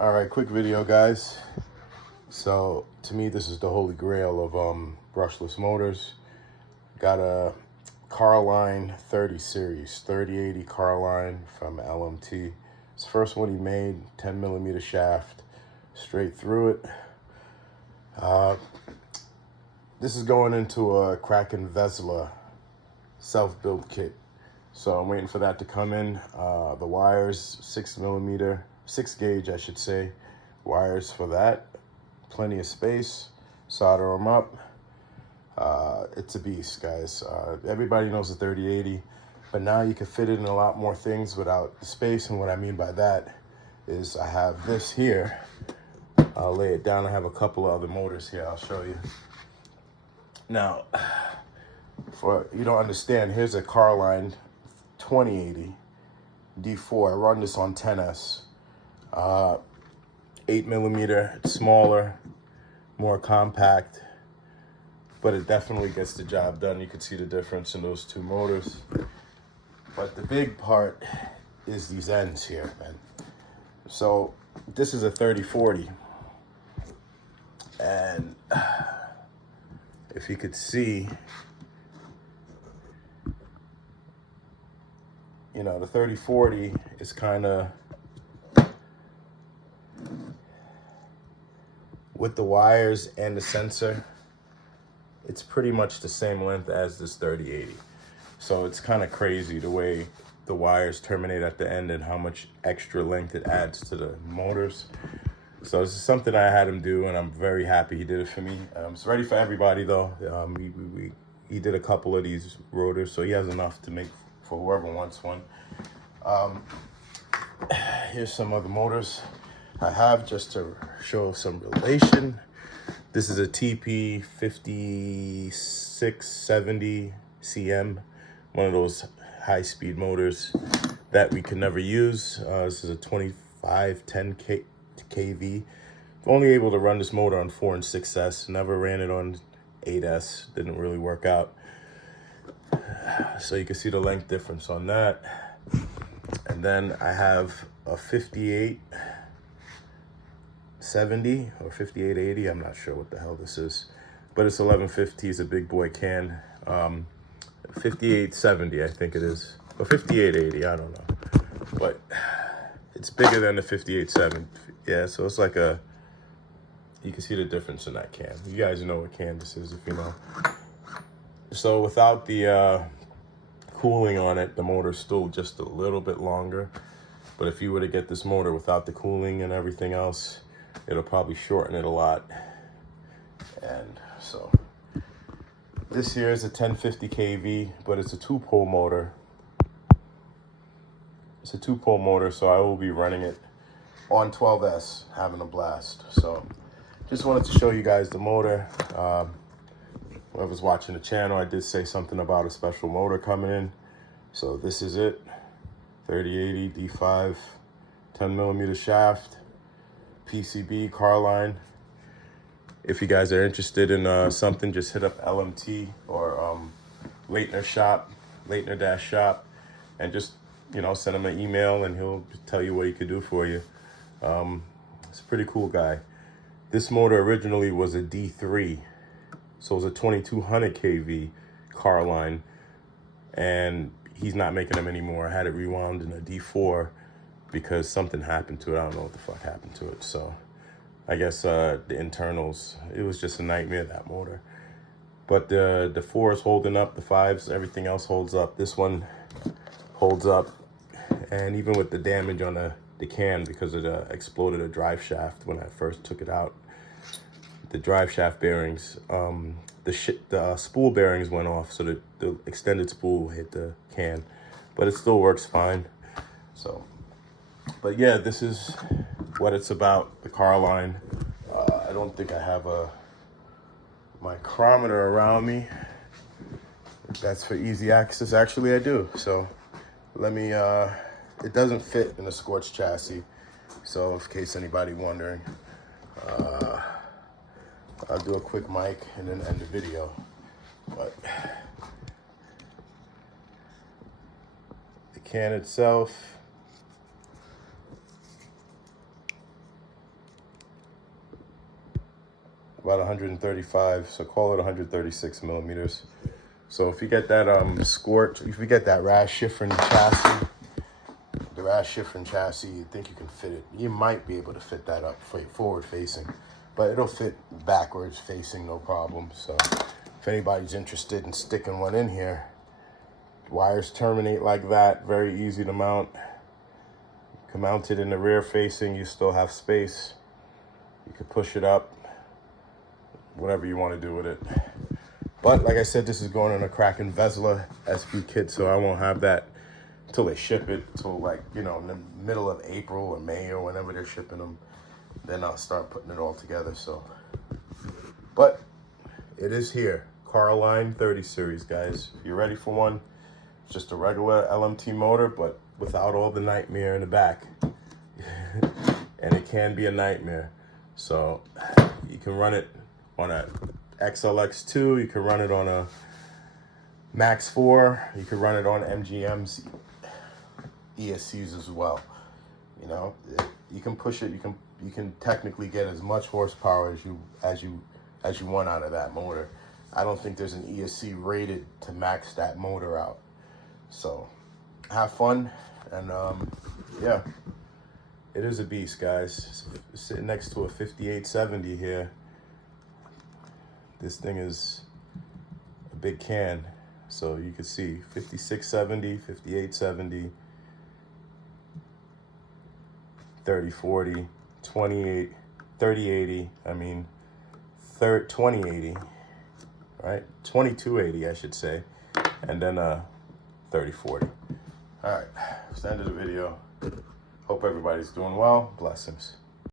All right, quick video, guys. So to me, this is the holy grail of brushless motors. Got a Carline 30 series, 3080 Carline from LMT. It's the first one he made, 10mm shaft, straight through it. This is going into a Kraken Velsa self-built kit. So I'm waiting for that to come in. The wires, 6mm, 6 gauge, I should say, wires for that. Plenty of space, solder them up. It's a beast, guys. Everybody knows the 3080, but now you can fit it in a lot more things without the space. And what I mean by that is I have this here. I'll lay it down. I have a couple of other motors here. I'll show you. Now, for you don't understand, here's a Carline 2080 D4. I run this on 10S. 8mm, it's smaller, more compact, but it definitely gets the job done. You can see the difference in those two motors. But the big part is these ends here, man. So this is a 3040, and if you could see, you know, the 3040 is kind of, with the wires and the sensor, it's pretty much the same length as this 3080. So it's kind of crazy the way the wires terminate at the end and how much extra length it adds to the motors. So this is something I had him do, and I'm very happy he did it for me. It's ready for everybody though. He did a couple of these rotors, so he has enough to make for whoever wants one. Here's some other motors I have just to show some relation. This is a TP 5670 CM, one of those high-speed motors that we can never use. This is a 2510 kV. Only able to run this motor on 4 and 6S. Never ran it on 8S. Didn't really work out. So you can see the length difference on that. And then I have a 5870 or 5880. I'm not sure what the hell this is, but it's 1150. It's a big boy can. 5870, I think it is, or 5880. I don't know, but it's bigger than the 5870. Yeah, so it's like a. You can see the difference in that can. You guys know what can this is, if you know. So without the cooling on it, the motor's still just a little bit longer. But if you were to get this motor without the cooling and everything else, it'll probably shorten it a lot. And so this here is a 1050 kV, but it's a 2-pole motor. It's a 2-pole motor, so I will be running it on 12S, having a blast. So just wanted to show you guys the motor. Whoever's watching the channel, I did say something about a special motor coming in. So this is it, 3080 D5, 10mm shaft, PCB, Carline. If you guys are interested in something, just hit up LMT or Leitner Shop, Leitner-Shop, and just, you know, send him an email and he'll tell you what he could do for you. It's a pretty cool guy. This motor originally was a D3. So it was a 2200 kV Carline, and he's not making them anymore. I had it rewound in a D4 because something happened to it. I don't know what the fuck happened to it. So I guess the internals, it was just a nightmare, that motor. But the 4 is holding up, the 5s, everything else holds up. This one holds up, and even with the damage on the can, because it exploded a drive shaft when I first took it out. The drive shaft bearings, the spool bearings went off, so the extended spool hit the can, but it still works fine. So, but yeah, this is what it's about, the Carline. I don't think I have a micrometer around me. That's for easy access. Actually, I do. So let me, it doesn't fit in a Scorch chassis. So in case anybody wondering, I'll do a quick mic and then end the video. But the can itself, about 135, so call it 136 millimeters. So if you get that if you get that Raz Schifrin chassis, the Raz Schifrin chassis, you think you can fit it. You might be able to fit that up forward facing, but it'll fit backwards facing, no problem. So if anybody's interested in sticking one in here, wires terminate like that, very easy to mount. You can mount it in the rear facing, you still have space. You can push it up, whatever you want to do with it. But like I said, this is going in a Kraken Velsa SBK kit, so I won't have that until they ship it, till like, you know, in the middle of April or May or whenever they're shipping them. Then I'll start putting it all together. So, but it is here. Carline 30 series, guys. If you're ready for one, it's just a regular LMT motor, but without all the nightmare in the back. And it can be a nightmare. So you can run it on a XLX2, you can run it on a Max 4, you can run it on MGM's ESCs as well. You know, you can push it, you can technically get as much horsepower as you want out of that motor. I don't think there's an ESC rated to max that motor out. So have fun, and yeah, it is a beast, guys. It's sitting next to a 5870 here. This thing is a big can, so you can see 5670, 5870, 3040, 28, 3080, I mean 2080, right? 2280, I should say, and then 3040. All right, that's the end of the video. Hope everybody's doing well. Blessings.